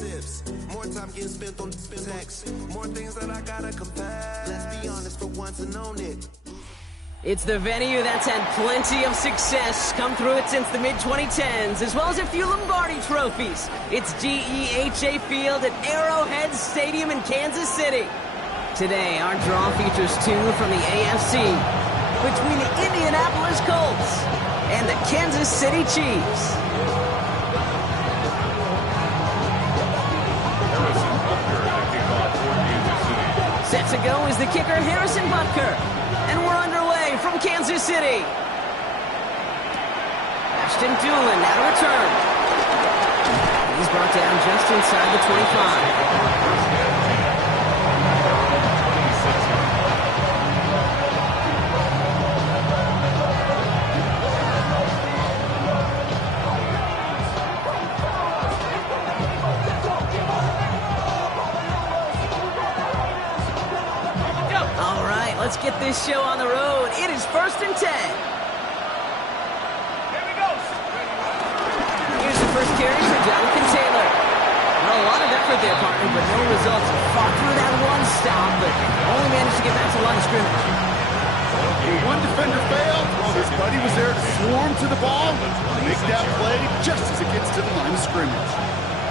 sips. More time getting spent on text. More things that I gotta compare. Let's be honest for once and own it. It's the venue that's had plenty of success come through it since the mid-2010s, as well as a few Lombardi trophies. It's GEHA Field at Arrowhead Stadium in Kansas City. Today, our draw features two from the AFC, between the Indianapolis Colts and the Kansas City Chiefs. Set to go is the kicker, Harrison Butker. And we're underway from Kansas City. Ashton Doolin now to return. He's brought down just inside the 25. Let's get this show on the road. It is 1st and 10. Here we go. Here's the first carry for Jonathan Taylor. Well, a lot of effort there, partner, but no results. Fought through that one stop, but only managed to get back to the line of scrimmage. One defender failed while his buddy was there to swarm to the ball. Make that play just as it gets to the line of scrimmage.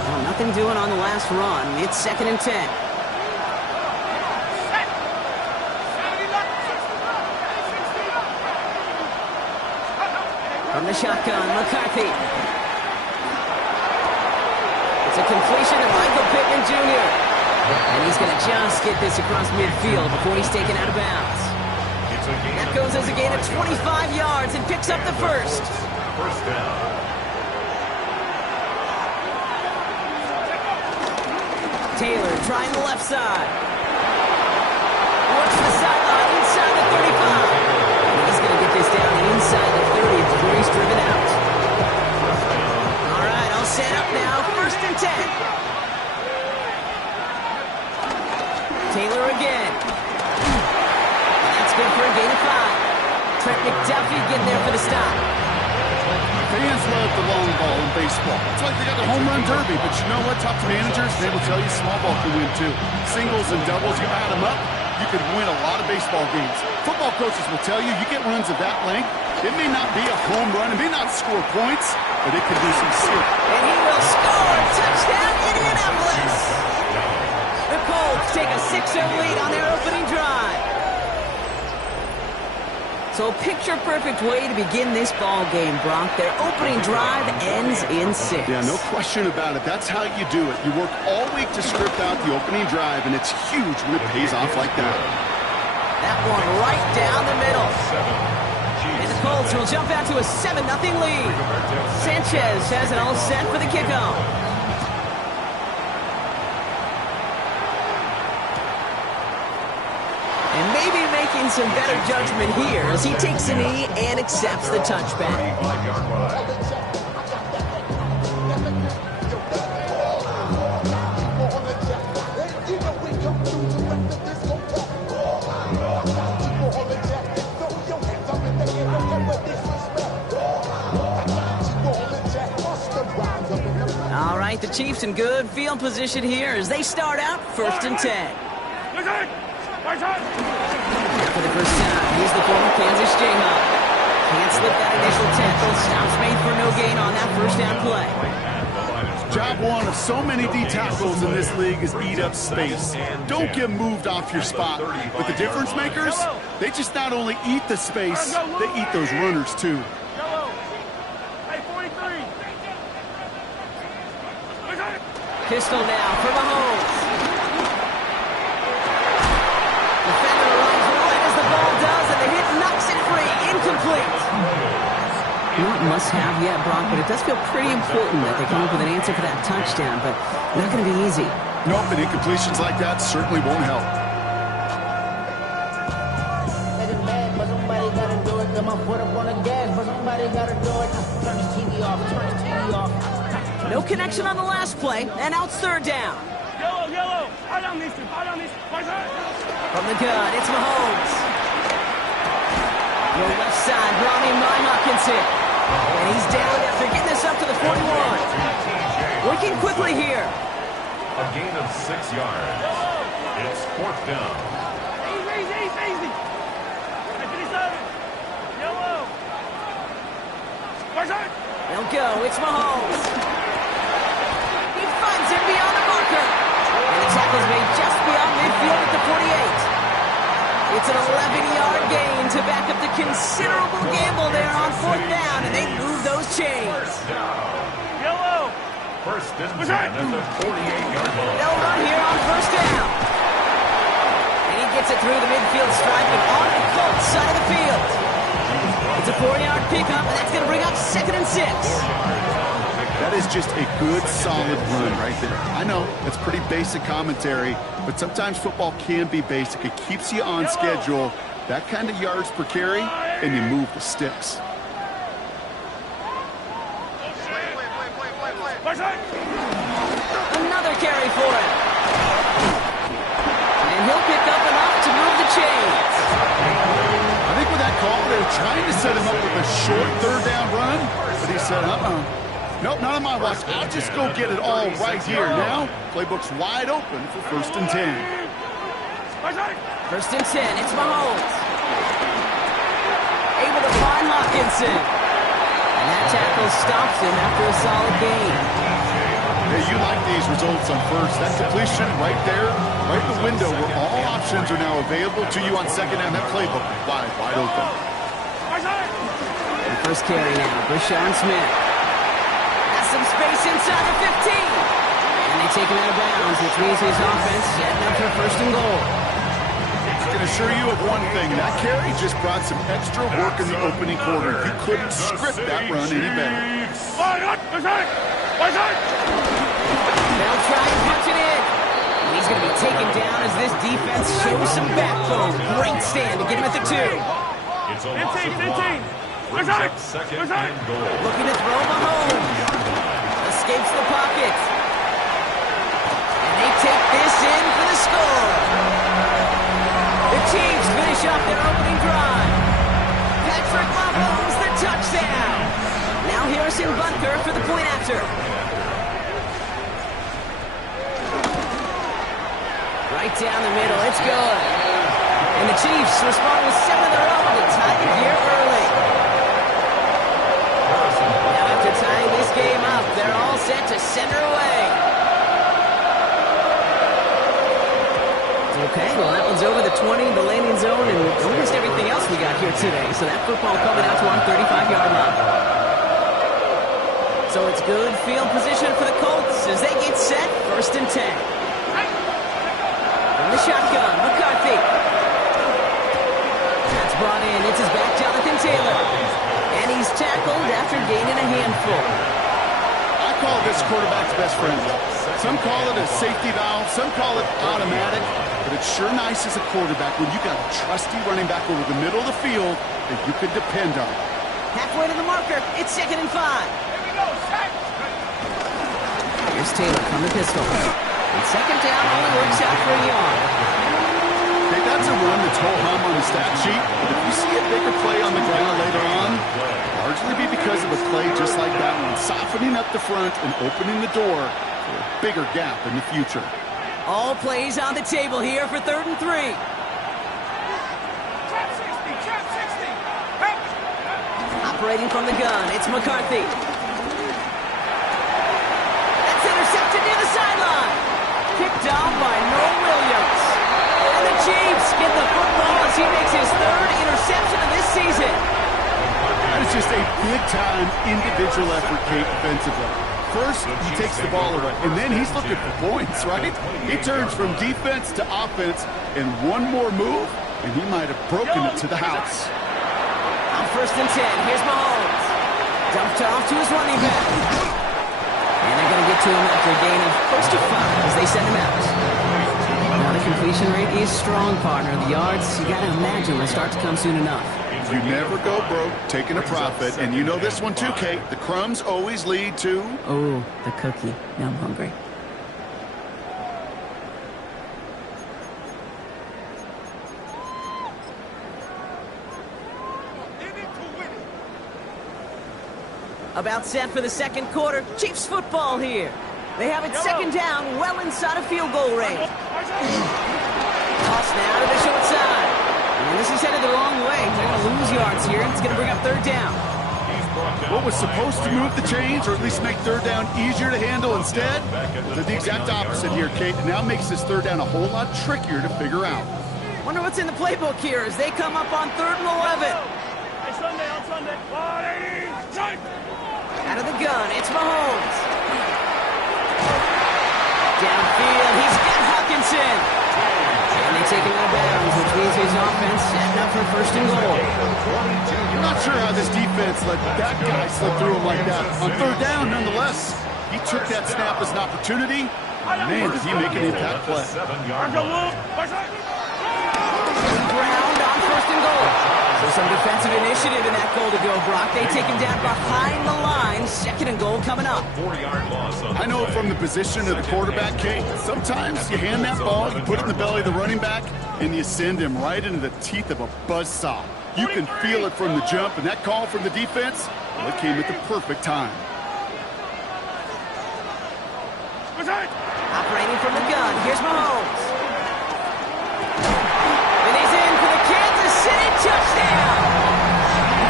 Well, nothing doing on the last run. It's 2nd and 10. From the shotgun, McCarthy. It's a completion to Michael Pittman Jr. And he's going to just get this across midfield before he's taken out of bounds. That goes as a gain of 25 yards and picks up the first. First down. Taylor trying the left side. Works the sideline inside the 35. He's going to get this down inside the 30 before he's driven out. All right, all set up now. 1st and 10. Taylor again. That's good for a gain of 5. Trent McDuffie getting there for the stop. Fans love the long ball in baseball. It's like they got the home run derby, but you know what? Talk to managers, they will tell you small ball can win too. Singles and doubles, you add them up, you could win a lot of baseball games. Football coaches will tell you get runs of that length. It may not be a home run, it may not score points, but it could do some serious. And he will score! Touchdown, Indianapolis! The Colts take a 6-0 lead on their opening drive. So a picture-perfect way to begin this ball game, Brock. Their opening drive ends in 6. Yeah, no question about it. That's how you do it. You work all week to script out the opening drive, and it's huge when it pays off like that. That one right down the middle. And the Colts will jump out to a 7-0 lead. Sanchez has it all set for the kickoff. And maybe making some better judgment here as he takes a knee and accepts the touchback. All right, the Chiefs in good field position here as they start out 1st and 10. For the first time, here's the former Kansas Jayhawk. Can't slip that initial tackle. Stops made for no gain on that first down play. Job one of so many D tackles in this league is eat up space. Don't get moved off your spot. But the difference makers, they just not only eat the space, they eat those runners too. Pistol now for Mahomes. Defender runs right as the ball does, and the hit knocks it free. Incomplete. Not must-have yet, Brock, but it does feel pretty important that they come up with an answer for that touchdown, but not going to be easy. Nope, and incompletions like that certainly won't help. No connection on the last play, and now it's 3rd down. Yellow. From the gun, it's Mahomes. Your left side, Ronnie Hopkinson. And he's down after getting this up to the 41. Working quickly here. A gain of 6 yards. It's 4th down. Easy. Yellow. They'll go. It's Mahomes. He finds him beyond the marker. And the tackle's made just beyond midfield at the 48. It's an 11-yard gain to back up the considerable gamble there on 4th down, and they move those chains. First down. Yellow. First and 10 at the 48-yard line. They'll run here on 1st down. And he gets it through the midfield stripe and on the Colts side of the field. It's a 4-yard pickup, and that's going to bring up 2nd and 6. That is just a good, solid run right there. I know, it's pretty basic commentary, but sometimes football can be basic. It keeps you on schedule, that kind of yards per carry, and you move the sticks. Another carry for him. And he'll pick up enough to move the chains. I think with that call, they were trying to set him up with a short 3rd down run, but he said, nope, not on my watch. I'll just go get it all right here. Now, playbook's wide open for 1st and 10. 1st and 10, it's Mahomes. Able to find Hawkinson. And that tackle stops him after a solid gain. Hey, you like these results on 1st. That completion right there, right in the window where all options are now available to you on 2nd down. That playbook wide open. The first carry now for Szsn. Some space inside the 15. And they take him out of bounds, which means his offense setting up for 1st and goal. I can assure you of one thing. That carry just brought some extra work in the opening quarter. You couldn't script that run any better. They'll try and punch it in. And he's going to be taken down as this defense shows some backbone. Great stand to get him at the 2. It's a loss of 1. 2nd and goal. Looking to throw Mahomes. Escapes the pocket. And they take this in for the score. The Chiefs finish off their opening drive. Patrick Mahomes, the touchdown. Now Harrison Butker for the point after. Right down the middle, it's good. And the Chiefs respond with 7 of their own to tie the gear early. Now after tying this game up, they're all set to send her away. Okay, well that one's over the 20, the landing zone, and almost everything else we got here today. So that football coming out to our 35-yard line. So it's good field position for the Colts as they get set, 1st and 10. From the shotgun, McCarthy. That's brought in, it's his back, Jonathan Taylor. And he's tackled after gaining a handful. I call this quarterback's best friend. Some call it a safety valve, some call it automatic, but it's sure nice as a quarterback when you got a trusty running back over the middle of the field that you could depend on. Halfway to the marker, it's 2nd and 5. Here's Taylor from the pistol. And 2nd down only works out for a yard. Hey, that's a run that's ho-hum on the stat sheet, but if you see a bigger play on the ground later on, largely be because of a play just like that one, softening up the front and opening the door for a bigger gap in the future. All plays on the table here for 3rd and 3. Trap 60. Operating from the gun, it's McCarthy. That's intercepted near the sideline. Kicked off by Noel Williams. And the Chiefs get the football as he makes his 3rd interception of this season. That is just a big-time individual effort, Kate, defensively. First, he takes the ball away, and then he's looking for points, right? He turns from defense to offense, and one more move, and he might have broken it to the house. On 1st and 10, here's Mahomes. Dumped off to his running back. And they're going to get to him after a gain of close to 5 as they send him out. Now the completion rate is strong, partner. The yards, you got to imagine, will start to come soon enough. You never go broke taking a profit, and you know this one too, Kate. The crumbs always lead to... Oh, the cookie. Now I'm hungry. About set for the 2nd quarter. Chiefs football here. They have it second down, well inside a field goal range. Toss now to the short side. And this is headed the wrong way. They're going to lose yards here, and it's going to bring up third down. What was supposed to move the chains, or at least make third down easier to handle instead, did the exact opposite here, Kate. It now makes this third down a whole lot trickier to figure out. Wonder what's in the playbook here as they come up on 3rd and 11. Hey, Sunday, on Sunday. 180. Out of the gun, it's Mahomes. Downfield, he's got Hawkinson. And they take him out of bounds, which means his offense setting up for 1st and goal. I'm not sure how this defense let that guy slip through him like that. On 3rd down, nonetheless, he took that snap as an opportunity. Man, did he make an impact play. Ground on 1st and goal. So some defensive initiative in that goal to go, Brock. They take him down behind the line. 2nd and goal coming up. I know from the position of the quarterback, Kate, sometimes you hand that ball, you put it in the belly of the running back, and you send him right into the teeth of a buzzsaw. You can feel it from the jump, and that call from the defense, well, it came at the perfect time. Operating from the gun, here's Mahomes. And he's in for the Kansas City touchdown.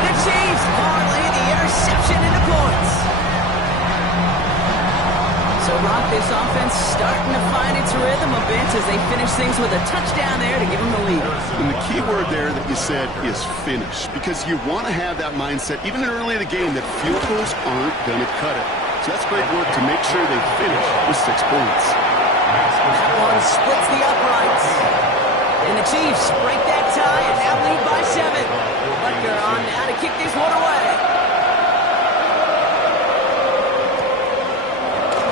The Chiefs parlay the interception into points. So, Brock, this offense starting to find its rhythm a bit as they finish things with a touchdown there to give them the lead. And the key word there that you said is finish, because you want to have that mindset, even early in the game, that field goals aren't going to cut it. So that's great work to make sure they finish with 6 points. That one splits the uprights. And the Chiefs break that tie and now lead by 7. Butker on now to kick this one away.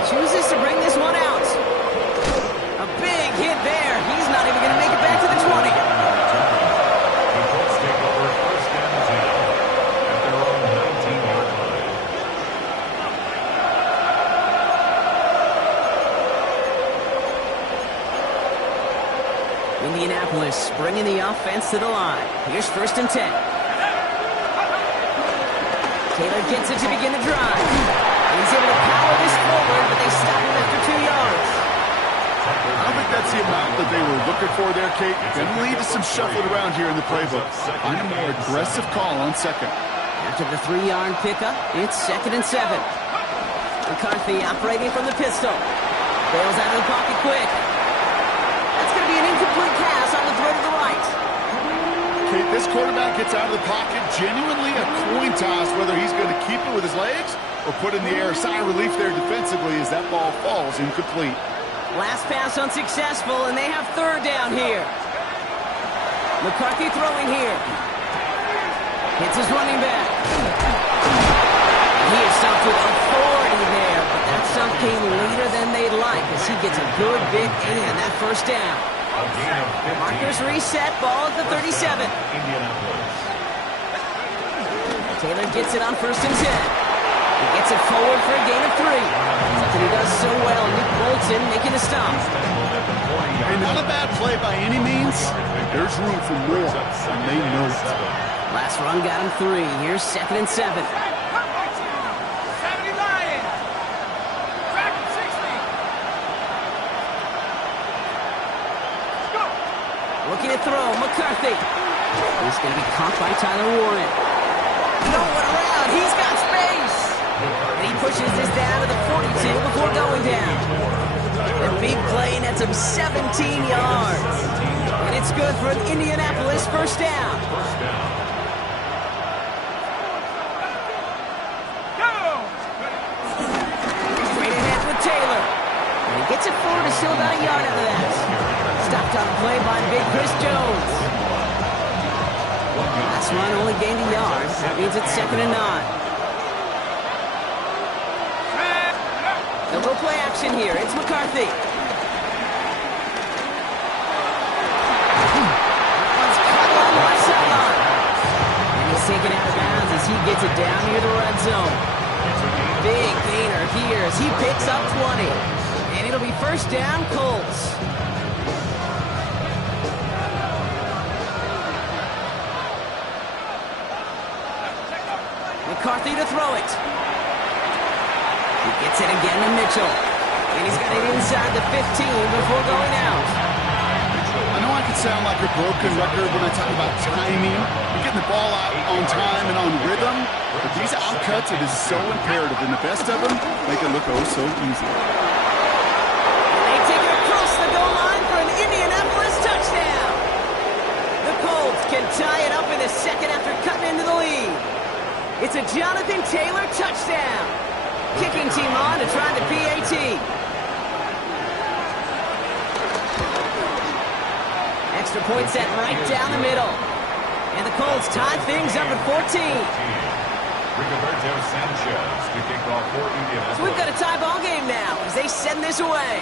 Chooses to bring this one out. A big hit there. He's not even going to make it back to the 20. The Colts take over 1st and 10 at their own 19-yard line. Indianapolis bringing the offense to the line. Here's 1st and 10. Taylor gets it to begin the drive. And he's able to power this forward, but they stop him after 2 yards. I don't think that's the amount that they were looking for there, Kate. Then lead to some shuffling around here in the playbook. Find a more aggressive call on 2nd. After the 3-yard pickup, it's 2nd and 7. McCarthy operating from the pistol. Bails out of the pocket quick. That's going to be an incomplete pass on the throw to the right. Kate, this quarterback gets out of the pocket, genuinely a coin toss whether he's going to keep it with his legs or put in the air. Sigh of relief there defensively as that ball falls incomplete. Last pass unsuccessful, and they have 3rd down here. McCarthy throwing here. Hits his running back. He is stumped with authority there, but that stump came later than they'd like as he gets a good big gain on that 1st down. Markers reset, ball at the 37. Taylor gets it on 1st and 10. He gets it forward for a gain of 3. Something he does so well. Nick Bolton making a stop. And not a bad play by any means. There's room for more, and they know it. Last run got him 3. Here's 2nd and 7. 70 Lions. Track 60. Looking to throw, McCarthy. He's going to be caught by Tyler Warren. No one around, he's got space. And he pushes this down to the 42 before going down. A big play, and that's him 17 yards. And it's good for an Indianapolis 1st down. Straight ahead with Taylor. And he gets it forward to still about a yard out of that. Stopped on the play by Big Chris Jones. Last run only gained a yard. That means it's 2nd and 9. A little play action here. It's McCarthy. One's cut on the right sideline. And he's taken out of bounds as he gets it down near the red zone. Big gainer here as he picks up 20. And it'll be 1st down, Colts. McCarthy to throw it. He gets it again to Mitchell. And he's got it inside the 15 before going out. I know I can sound like a broken record when I talk about timing and getting the ball out on time and on rhythm, but these outcuts, it is so imperative, and the best of them make it look oh so easy. And they take it across the goal line for an Indianapolis touchdown. The Colts can tie it up in the second after cutting into the lead. It's a Jonathan Taylor touchdown. Kicking team on to try the PAT. Extra point set right down the middle. And the Colts tie things up at 14. So we've got a tie ball game now as they send this away.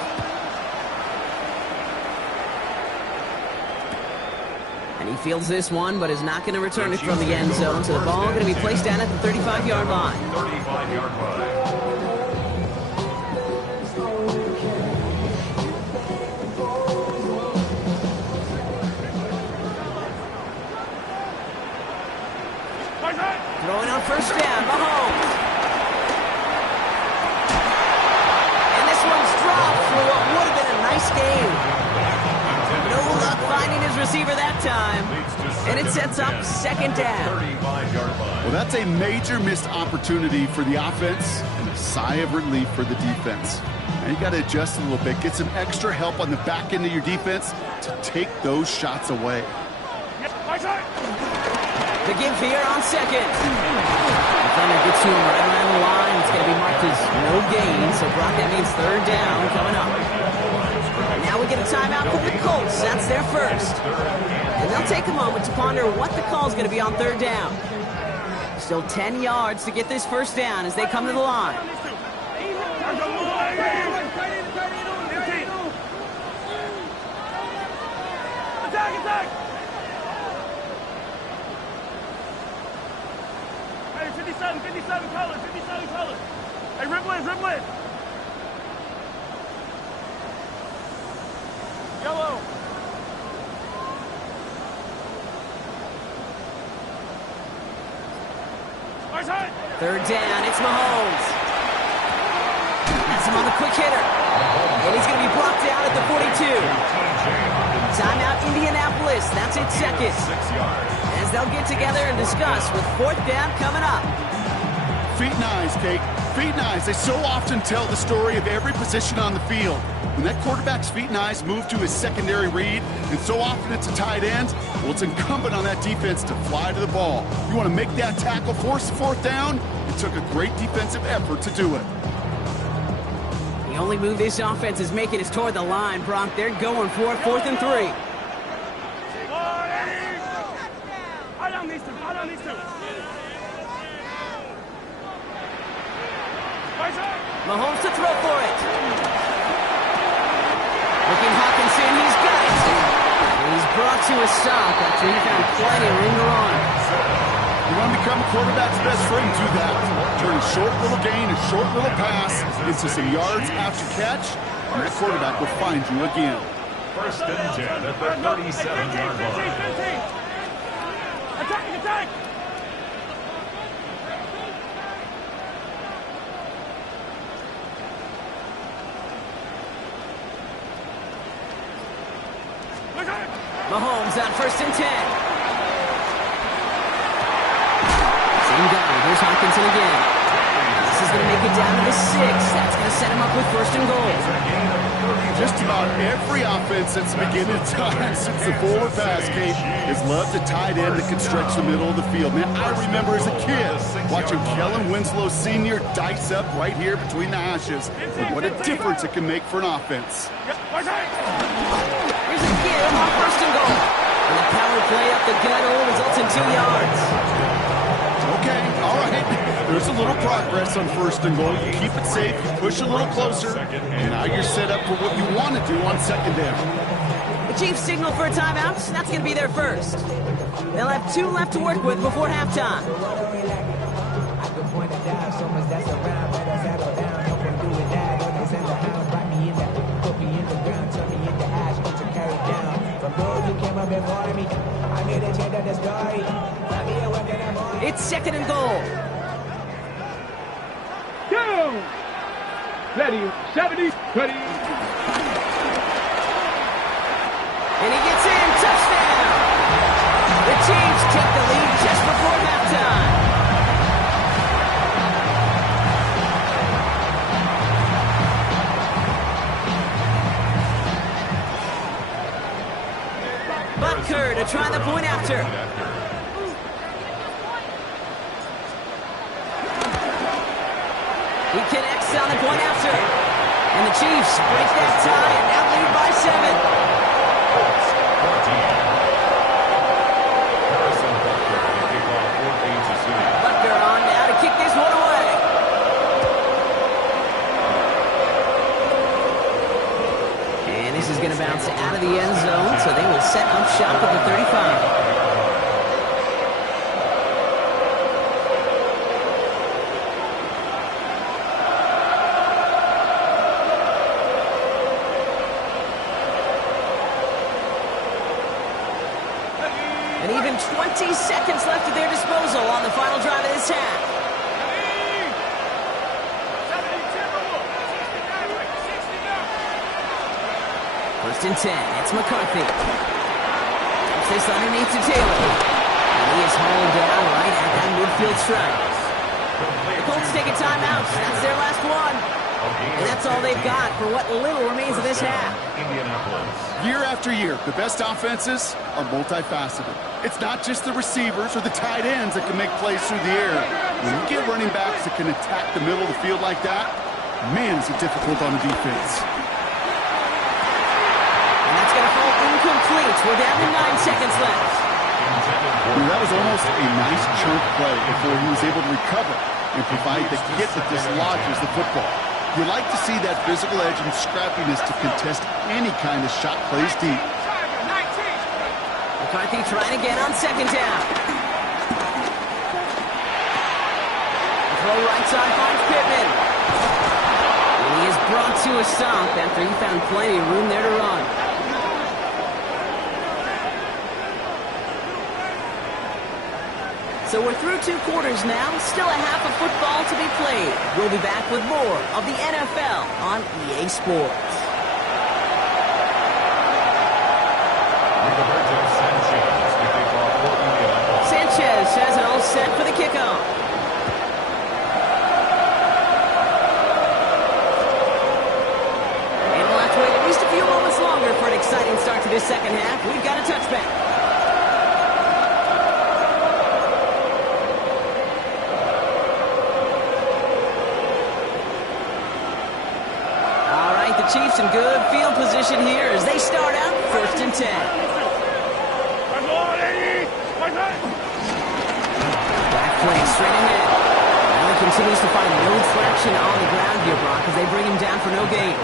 And he fields this one, but is not going to return it from the end zone. So the ball going to be placed down at the 35-yard line. 35-yard line. Throwing on first down, Mahomes. And this one's dropped for what would have been a nice game. No luck finding his receiver that time. And it sets up second down. Well, that's a major missed opportunity for the offense and a sigh of relief for the defense. Now you got to adjust a little bit, get some extra help on the back end of your defense to take those shots away. The give here on second. Defender gets to him right around the line. It's going to be marked as no gain. So, Brock, that means third down coming up. Now we get a timeout from the Colts. That's their first. And they'll take a moment to ponder what the call is going to be on third down. Still 10 yards to get this first down as they come to the line. Attack! 57 colors. Hey, Ripley. Yellow. Third down, it's Mahomes. Has him on the quick hitter. And he's going to be blocked down at the 42. Timeout, Indianapolis. That's its second. 6 yards. As they'll get together and discuss with fourth down coming up. Feet and eyes, Kate. Feet and eyes. They so often tell the story of every position on the field. When that quarterback's feet and eyes move to his secondary read, and so often it's a tight end, well, it's incumbent on that defense to fly to the ball. You want to make that tackle, force the fourth down? It took a great defensive effort to do it. The only move this offense is making is toward the line, Brock. They're going for it, 4th and 3. I don't need to. Mahomes to throw for it. Looking Hawkinson, he's got it. And he's brought to a stop after he found plenty of room to run. You want to become a quarterback's best friend, do that. Turn a short little gain, a short little pass into some yards after catch, and that quarterback will find you again. First and 10 at the 37-yard line. Attack! Mahomes on 1st and 10. Same guy. Here's Hawkinson again. This is going to make it down to the 6. That's going to set him up with 1st and goal. Just about every offense that's beginning time since the forward pass, Kate, has loved a tight end that can stretch the middle of the field. Man, I remember as a kid watching Kellen Winslow Sr. dice up right here between the hashes. But what a difference it can make for an offense. Here's a give on 1st and goal. And the power play up the gut only results in 2 yards. Okay, all right. There's a little progress on 1st and goal. You keep it safe, you push a little closer, and now you're set up for what you want to do on 2nd down. The Chiefs signal for a timeout. That's going to be their first. They'll have 2 left to work with before halftime. It's 2nd and goal. Ready. 70. Ready. And he gets in. Touchdown. The Chiefs take the lead just before halftime. Butker to try the point after. He connects on the point after. And the Chiefs break that tie and now lead by 7. Butker on now to kick this one away. And this is going to bounce out of the end zone, so they will set up shop at the 35. And even 20 seconds left at their disposal on the final drive of this half. First and 10. It's McCarthy. Dumps this underneath to Taylor. And he is hauled down right at that midfield stripe. The Colts take a timeout. That's their last one. And that's all they've got for what little remains of this half. Year after year, the best offenses are multifaceted. It's not just the receivers or the tight ends that can make plays through the air. When you get running backs that can attack the middle of the field like that, man, is it difficult on the defense. And that's going to fall incomplete. We're down to 9 seconds left. That was almost a nice chunk play before he was able to recover and provide the hit that dislodges the football. You like to see that physical edge and scrappiness to contest any kind of shot plays deep. McCarthy trying again on second down. Throw right side finds Pittman. And he is brought to a stop after he found plenty of room there to run. So we're through 2 quarters now. Still a half of football to be played. We'll be back with more of the NFL on EA Sports. Sanchez has it all set for the kickoff. And we'll have to wait at least a few moments longer for an exciting start to this second half. We've got a touchback. Chiefs in good field position here as they start out first and 10. Back play straight ahead. Now he continues to find no traction on the ground here, Brock, as they bring him down for no gain.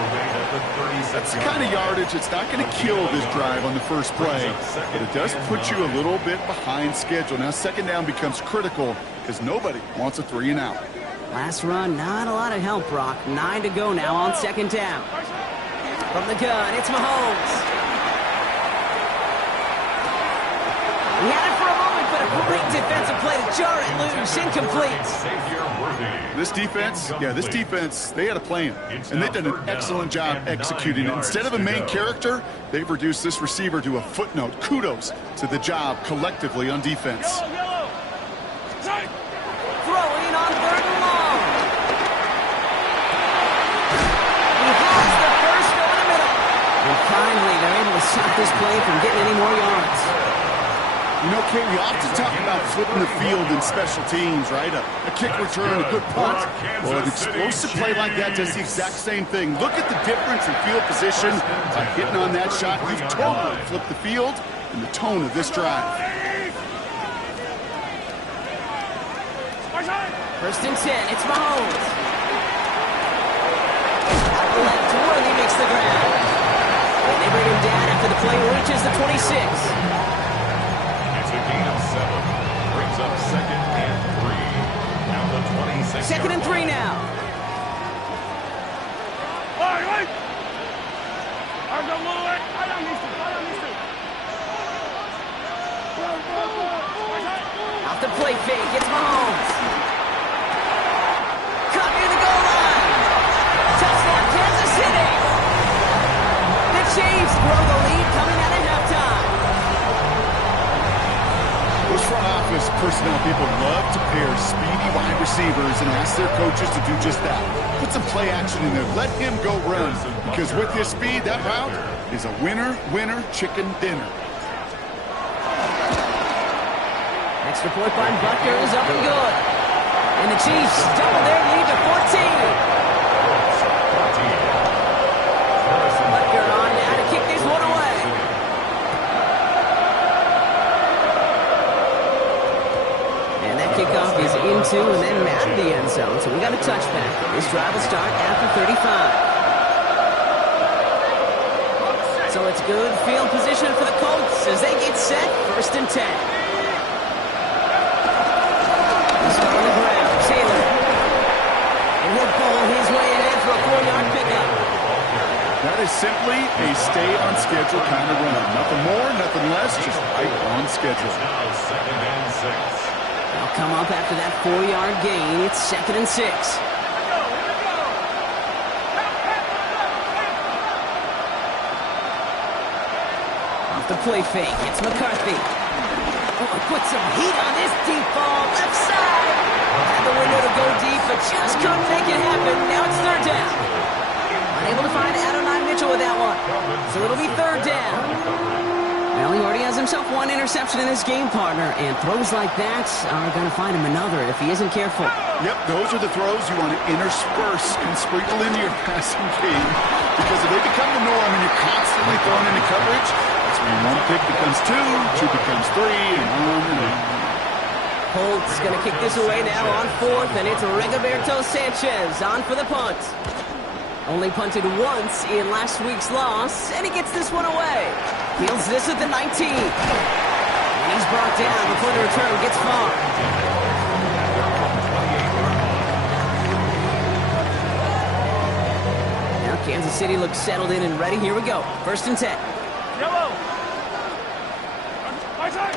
That's the kind of yardage that's not going to kill this drive on the first play, but it does put you a little bit behind schedule. Now second down becomes critical because nobody wants a 3 and out. Last run, not a lot of help, Brock. 9 to go now on second down. From the gun, it's Mahomes. He had it for a moment, but a great defensive play to jar it loose. Incomplete. This defense, they had a plan, and they've done an excellent job executing it. Instead of a main character, they've reduced this receiver to a footnote. Kudos to the job collectively on defense. Throwing on third and long. He has the first over the middle. And finally, they're able to stop this play from getting any more yards. You know, Kate, we often talk about flipping the field in special teams, right? A kick return, a good punt. Well, an explosive play like that does the exact same thing. Look at the difference in field position by hitting on that shot. You've totally flipped the field and the tone of this drive. First and 10, it's Mahomes. Out the left, Worthy makes the grab. And they bring him down after the play reaches the 26. It's a gain of 7. Brings up second and 3. Now the 26. Second and 3 now. Off the play fake, it's Mahomes. Cut near the goal line. Touchdown. personnel people love to pair speedy wide receivers and ask their coaches to do just that. Put some play action in there. Let him go run. Because with his speed, that route is a winner, winner, chicken dinner. Extra point by Butker is up and good. And the Chiefs double their lead to 14. Butker on now to kick this one away. And that kickoff is into and then out of the end zone. So we got a touchback. This drive will start after 35. So it's good field position for the Colts as they get set. 1st and 10. His way ahead for a 4-yard pickup. That is simply a stay-on-schedule kind of run. Nothing more, nothing less, just right on schedule. Now 2nd and 6. They'll come up after that 4-yard gain. It's 2nd and 6. Off the play fake, it's McCarthy. Oh, put some heat on this deep ball, left side. Had the window to go deep, but just couldn't make it happen. Now it's 3rd down. Unable to find Adonai Mitchell with that one. So it'll be 3rd down. Well, he already has himself one interception in his game, partner, and throws like that are going to find him another if he isn't careful. Yep, those are the throws you want to intersperse and sprinkle into your passing game, because if they become the norm and you're constantly thrown into coverage, that's when one pick becomes two becomes three, and on and on. Colts going to kick this away now on 4th, and it's Rigoberto Sanchez on for the punt. Only punted once in last week's loss, and he gets this one away. Fields this at the 19. And he's brought down before the return gets far. Now Kansas City looks settled in and ready. Here we go. 1st and 10. Yellow. My side.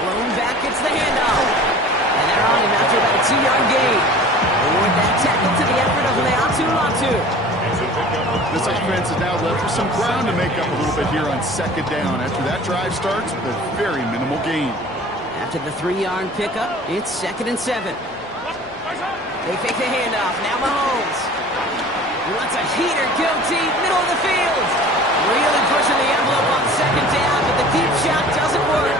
Blown back, it's the handoff. And they're on him after about a 2-yard gain. Award that tackle to the effort of Leatu Latu. This offense is now left with some ground to make up a little bit here on 2nd down after that drive starts with a very minimal gain. After the 3-yard pickup, it's 2nd and 7. They fake the handoff. Now Mahomes. He wants a heater, go deep, middle of the field. Really pushing the envelope on 2nd down, but the deep shot doesn't work.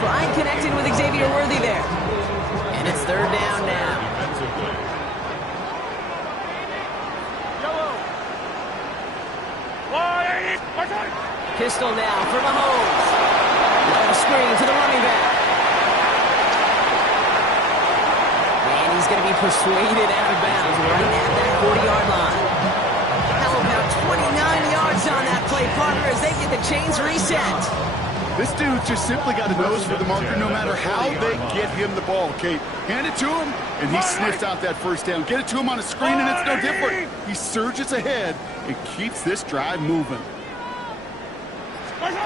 Tried connecting with Xavier Worthy there. And it's 3rd down now. Pistol now for Mahomes. Long screen to the running back. And he's going to be persuaded out of bounds right at that 40-yard line. How about 29 yards on that play, partner, as they get the chains reset. This dude just simply got a nose for the marker no matter how they get him the ball, Kate. Hand it to him, and he sniffs out that 1st down. Get it to him on a screen, and it's no different. He surges ahead and keeps this drive moving. Here's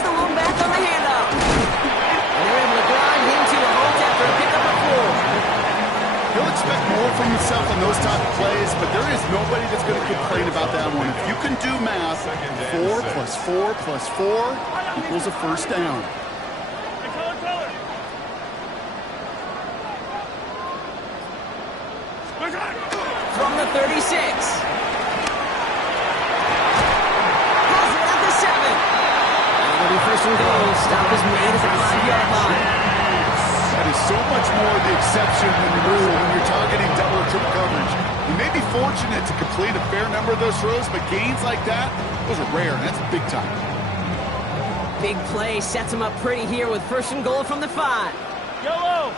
the lone back on the handoff. And they're able to grind him to a halt after a pickup of 4. He'll expect more from himself on those type of plays, but there is nobody that's going to complain about that one. If you can do math, 4 plus 4 plus 4 equals a 1st down. From the 36. It'll be 1st and goal. Stop is made at the 5-yard line. That is so much more the exception than the rule when you're targeting double or triple coverage. You may be fortunate to complete a fair number of those throws, but gains like that, those are rare, and that's big time. Big play sets him up pretty here with 1st and goal from the 5. Yellow.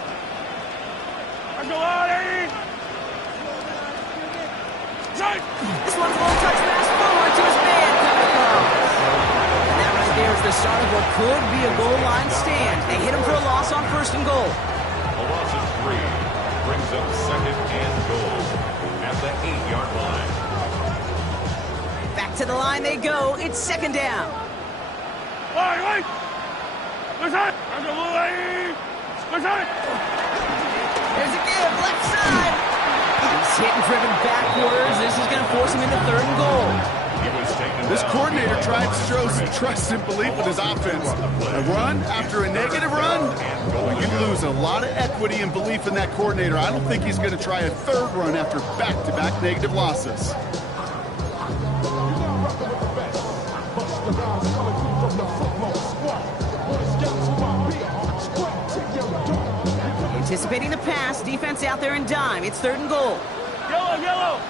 This one's a little touch pass forward to his man coming across. And that right there is the start of what could be a goal line stand. They hit him for a loss on 1st and goal. A loss of 3 brings up 2nd and goal at the 8-yard line. Back to the line they go. It's 2nd down. Wait. There's a give, left side. He's hit and driven backwards. This is going to force him into 3rd and goal. He was taken This coordinator tried to show some trust and belief in his offense. A run after a negative run, you lose a lot of equity and belief in that coordinator. I don't think he's going to try a third run after back-to-back negative losses. Anticipating the pass, defense out there in dime. It's 3rd and goal. Yellow, yellow.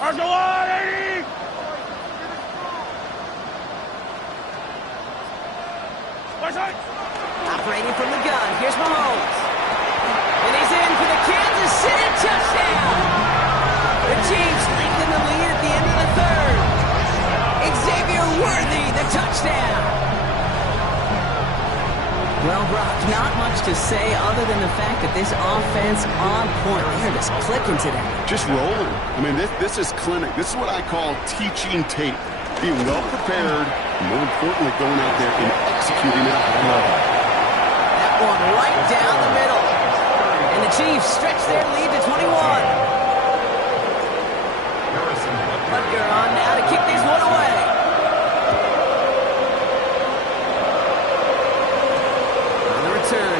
Argelati! Operating from the gun. Here's Mahomes. And he's in for the Kansas City touchdown. The Chiefs lengthen the lead at the end of the 3rd. Xavier Worthy, the touchdown. Well, Brock, not much to say other than the fact that this offense on point. They're just clicking today. Just rolling. I mean, this is clinic. This is what I call teaching tape. Being well prepared, and more importantly, going out there and executing at a high level. That one right down the middle. And the Chiefs stretch their lead to 21. Butker on now to kick this one away.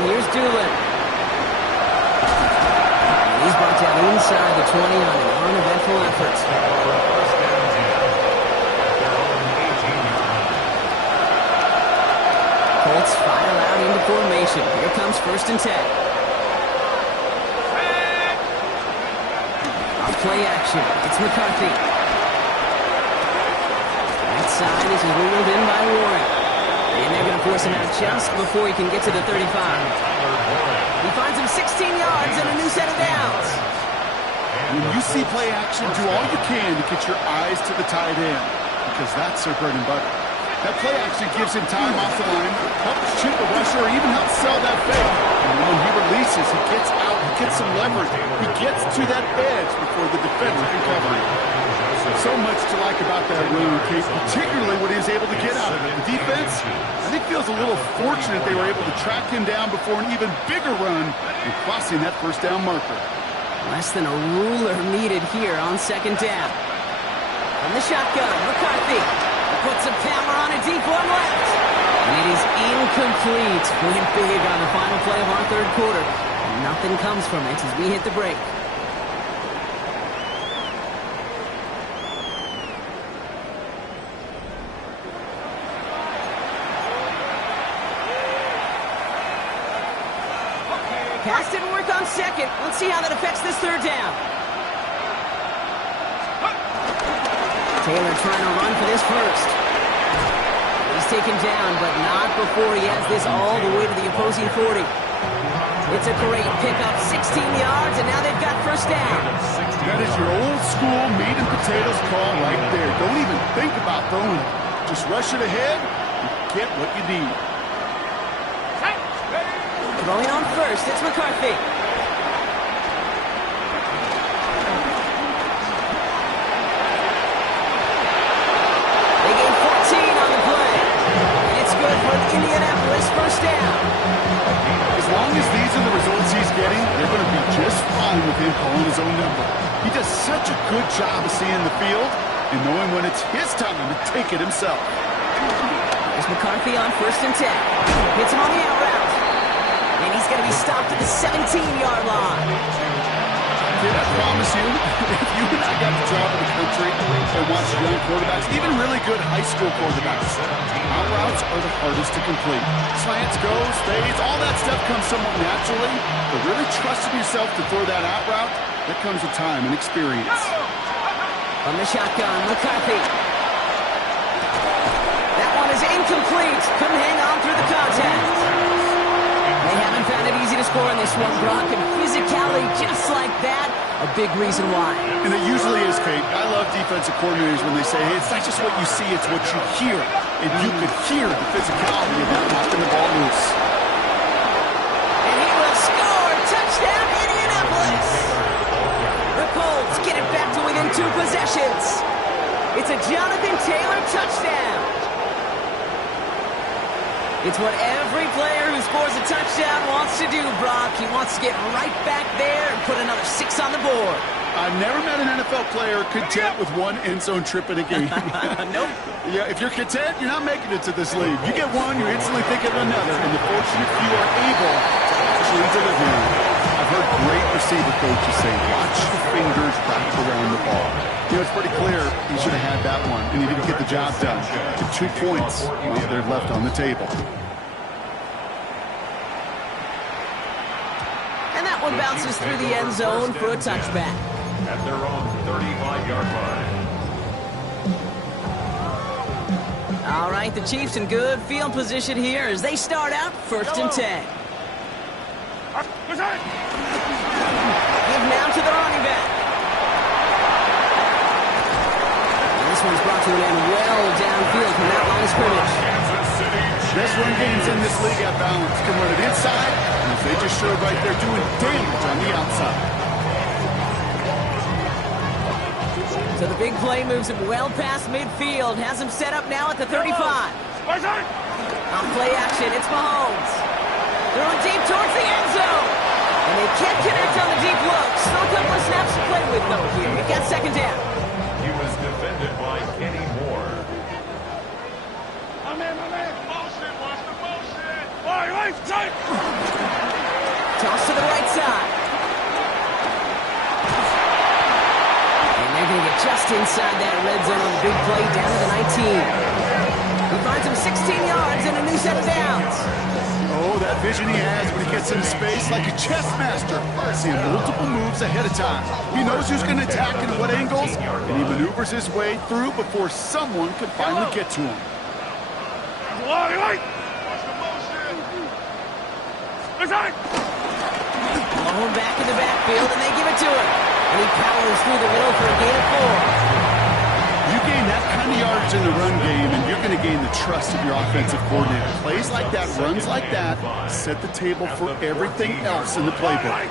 Here's Doolin. He's brought down inside the 20 on an uneventful effort. Colts file out into formation. Here comes 1st and 10. On play action, it's McCarthy. Right side is ruled in by Warren. And they're going to force him out just before he can get to the 35. He finds him 16 yards and a new set of downs. When you see play action, do all you can to get your eyes to the tight end, because that's their bread and butter. That play action gives him time off the line, helps shoot the rusher, or even helps sell that fake. And when he releases, he gets out, he gets some leverage. He gets to that edge before the defender can cover him. So much to like about that running case, particularly what he was able to get out of it. The defense, I think, feels a little fortunate they were able to track him down before an even bigger run and crossing that 1st down marker. Less than a ruler needed here on 2nd down. From the shotgun, McCarthy puts a power on a deep one left. And it is incomplete. Went big on the final play of our 3rd quarter. Nothing comes from it as we hit the break. Pass didn't work on 2nd. Let's see how that affects this 3rd down. Taylor trying to run for this 1st. He's taken down, but not before he has this all the way to the opposing 40. It's a great pickup, 16 yards, and now they've got 1st down. That is your old school meat and potatoes call right there. Don't even think about throwing it. Just rush it ahead and get what you need. Throwing on 1st, it's McCarthy. They gain 14 on the play. It's good for Indianapolis, 1st down. As long as these are the results he's getting, they're going to be just fine with him calling his own number. He does such a good job of seeing the field and knowing when it's his time to take it himself. There's McCarthy on 1st and 10. Hits him on the out route. And he's going to be stopped at the 17-yard line. Kid, I promise you, if you and I got to travel the country and watch young quarterbacks, even really good high school quarterbacks, out routes are the hardest to complete. Slants, goes, fades, all that stuff comes somewhat naturally, but really trusting yourself to throw that out route, that comes with time and experience. From the shotgun, McCarthy. That one is incomplete. Couldn't hang on through the contact. They haven't found it easy to score in this one, Brock, and physicality just like that, a big reason why. And it usually is, Kate. I love defensive coordinators when they say, hey, it's not just what you see, it's what you hear. And you could hear the physicality of them knocking the ball loose. And he will score! Touchdown, Indianapolis! The Colts get it back to within 2 possessions. It's a Jonathan Taylor touchdown. It's what every player who scores a touchdown wants to do, Brock. He wants to get right back there and put another 6 on the board. I've never met an NFL player content with one end zone trip in a game. Nope. Yeah, if you're content, you're not making it to this league. You get one, you're instantly thinking of another, and the fortunate few are able to actually deliver. I've heard great receiver coaches say, watch your fingers wrap around the ball. You know, it's pretty clear he should have had that one, and he didn't get the job done. The 2 points, well, they're left on the table. And that one bounces through the end zone for a touchback. At their own 35-yard line. All right, the Chiefs in good field position here as they start out 1st and 10. Give now to the running back. And this one's brought to an end well downfield from that line of scrimmage. Best run games in this league at balance can run it inside, and as they just showed right there, doing damage on the outside. So the big play moves him well past midfield, has him set up now at the 35. On play action, it's Mahomes. Throwing deep towards the end zone. And they can't connect on the deep look. Still a couple of snaps to play with, though, here. We've got 2nd down. He was defended by Kenny Moore. My man. Motion, watch the motion. Right, tight. Toss to the right side. And they're going to get just inside that red zone on the big play down to the 19. He finds him 16 yards and a new set of downs. Oh, that vision he has when he gets into space like a chess master. Seeing multiple moves ahead of time. He knows who's going to attack and at what angles, and he maneuvers his way through before someone can finally get to him. Right. Watch the motion. Malone back in the backfield, and they give it to him. And he powers through the middle for a gain of 4. You gain that kind of yardage in the run game, and you're going to gain the trust of your offensive coordinator. Plays like that, runs like that, set the table for everything else in the playbook.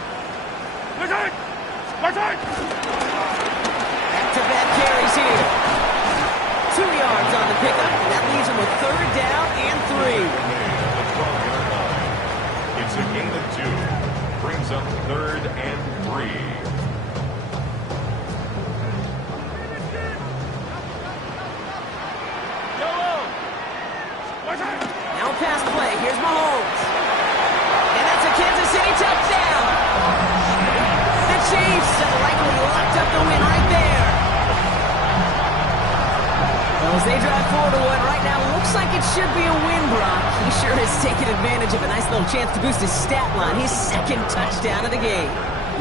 Back-to-back carries here. 2 yards on the pickup, and that leaves him with 3rd down and 3. It's a gain of 2. Brings up 3rd and 3. Now pass play. Here's Mahomes. And that's a Kansas City touchdown. The Chiefs have likely locked up the win right there. Well, as they drive forward to one right now, looks like it should be a win, Brock. He sure has taken advantage of a nice little chance to boost his stat line. His 2nd touchdown of the game.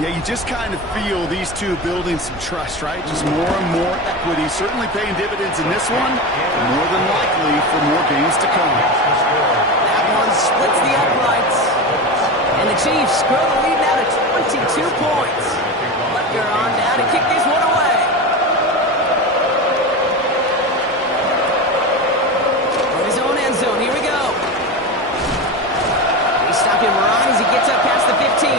Yeah, you just kind of feel these two building some trust, right? Just more and more equity. Certainly paying dividends in this one, and more than likely for more games to come. That one splits the uprights. And the Chiefs grow the lead now to 22 points. Butker on now to kick this one away. For his own end zone, here we go. They stop him right as he gets up past the 15.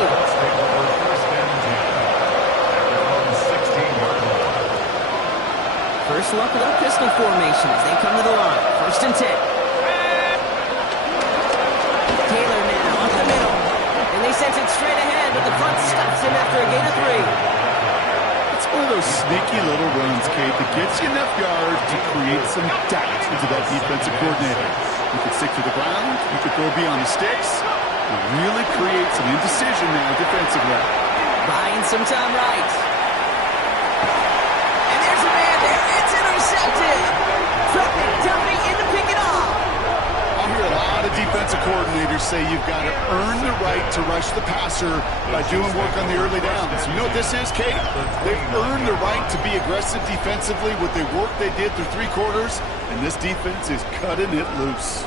First look at their pistol formation as they come to the line. 1st and 10. Taylor now up the middle. And they sent it straight ahead, but the front stops him after a gain of 3. It's one of those sneaky little runs, Kate, that gets you enough yards to create some doubt into that defensive coordinator. You can stick to the ground, you can throw beyond the sticks, and really create some indecision now defensively. Buying some time right. And there's a man there. It's intercepted. Dumpy in to pick it off. I'll hear a lot of defensive coordinators say you've got to earn the right to rush the passer by doing work on the early downs. You know what this is, Kate? They've earned the right to be aggressive defensively with the work they did through 3 quarters, and this defense is cutting it loose.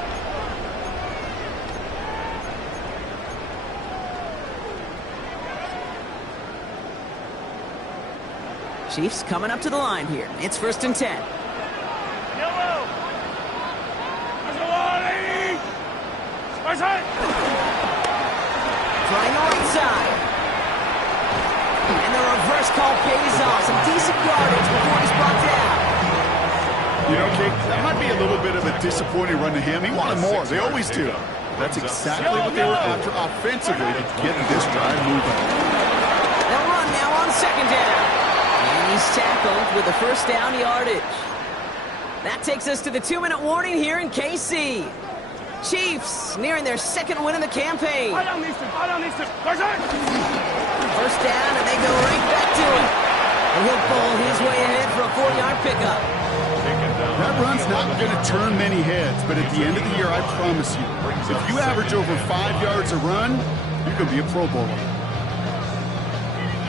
Chiefs coming up to the line here. It's 1st and 10. Trying the right side. And the reverse call pays off. Some decent yardage before he's brought down. You know, Kate, that might be a little bit of a disappointing run to him. He wanted more. They always do. That's exactly what they were after offensively to get this drive moving. They'll run now on 2nd down. He's tackled with the first down yardage. That takes us to the 2-minute warning here in KC. Chiefs nearing their second win of the campaign. First down. First down, and they go right back to it. And he'll bowl his way ahead for a 4-yard pickup. That run's not going to turn many heads, but at the end of the year, I promise you, if you average over 5 yards a run, you're going to be a Pro Bowler.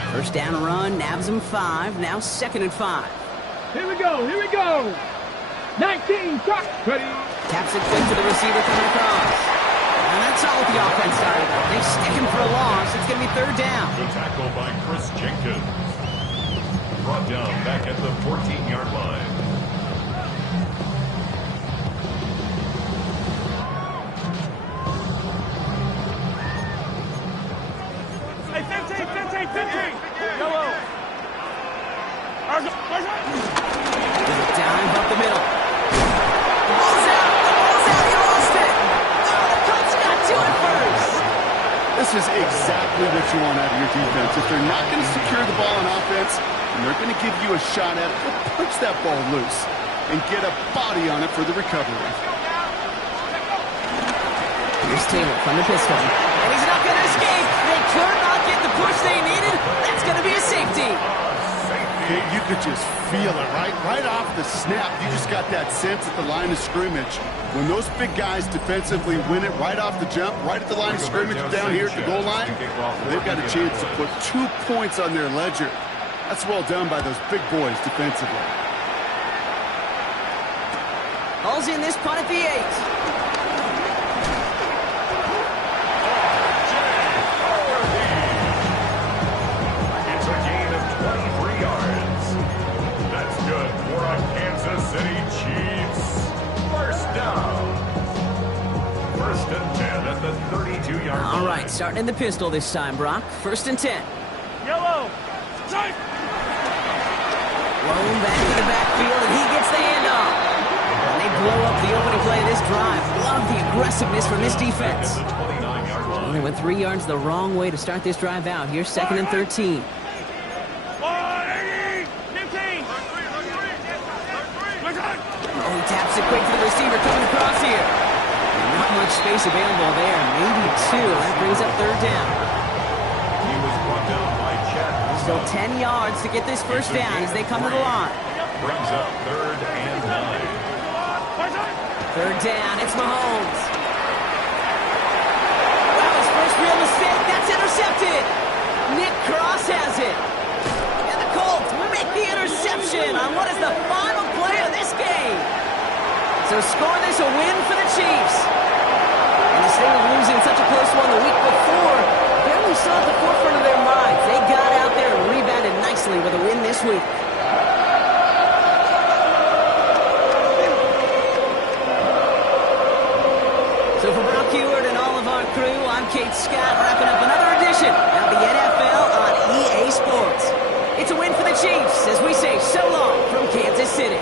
First down run, nabs him 5, now 2nd and 5. Here we go. 19, truck. Ready. Taps it quick to the receiver coming across. And that's all the offense started. They stick him for a loss. It's going to be 3rd down. The tackle by Chris Jenkins. Brought down back at the 14-yard line. Hey, 15. Yellow. There's a dive up the middle. The ball's out. He lost it. Oh, the Colts got to it first. This is exactly what you want out of your defense. If they're not going to secure the ball on offense, and they're going to give you a shot at it, punch that ball loose and get a body on it for the recovery. Here's Taylor from the pistol. And he's not going to escape. They could not get the push they needed. That's going to be a safety. You could just feel it, right? Right off the snap, you just got that sense at the line of scrimmage. When those big guys defensively win it right off the jump, right at the line of scrimmage down here at the goal line, they've got a chance to put 2 points on their ledger. That's well done by those big boys defensively. Ball's in this punt at the 8. It's a gain of 23 yards. That's good for a Kansas City Chiefs. First down. 1st and 10 at the 32-yard line. All right, starting in the pistol this time, Brock. 1st and 10. Yellow. Strike. Blown back to the backfield, and he gets the handoff. And they blow up the opening play of this drive. Love the aggressiveness from this defense. At the 29-yard line. Well, they went 3 yards the wrong way to start this drive out. Here's 2nd and 13. 180. 15. Oh, he taps it quick to the receiver coming across here. Not much space available there. Maybe 2. That brings up 3rd down. He was brought down by Chad. Still 10 yards to get this first down as they come to the line. Brings up 3rd and 9. 3rd down, it's Mahomes. Wow, his first real mistake, that's intercepted. Nick Cross has it. And the Colts make the interception on what is the final play of this game. So score this a win for the Chiefs. And instead of losing such a close one the week before, barely saw at the forefront of their minds. They got out there and rebounded nicely with a win this week. So for Brock Ewart and all of our crew, I'm Kate Scott, wrapping up another edition of the NFL on EA Sports. It's a win for the Chiefs as we say so long from Kansas City.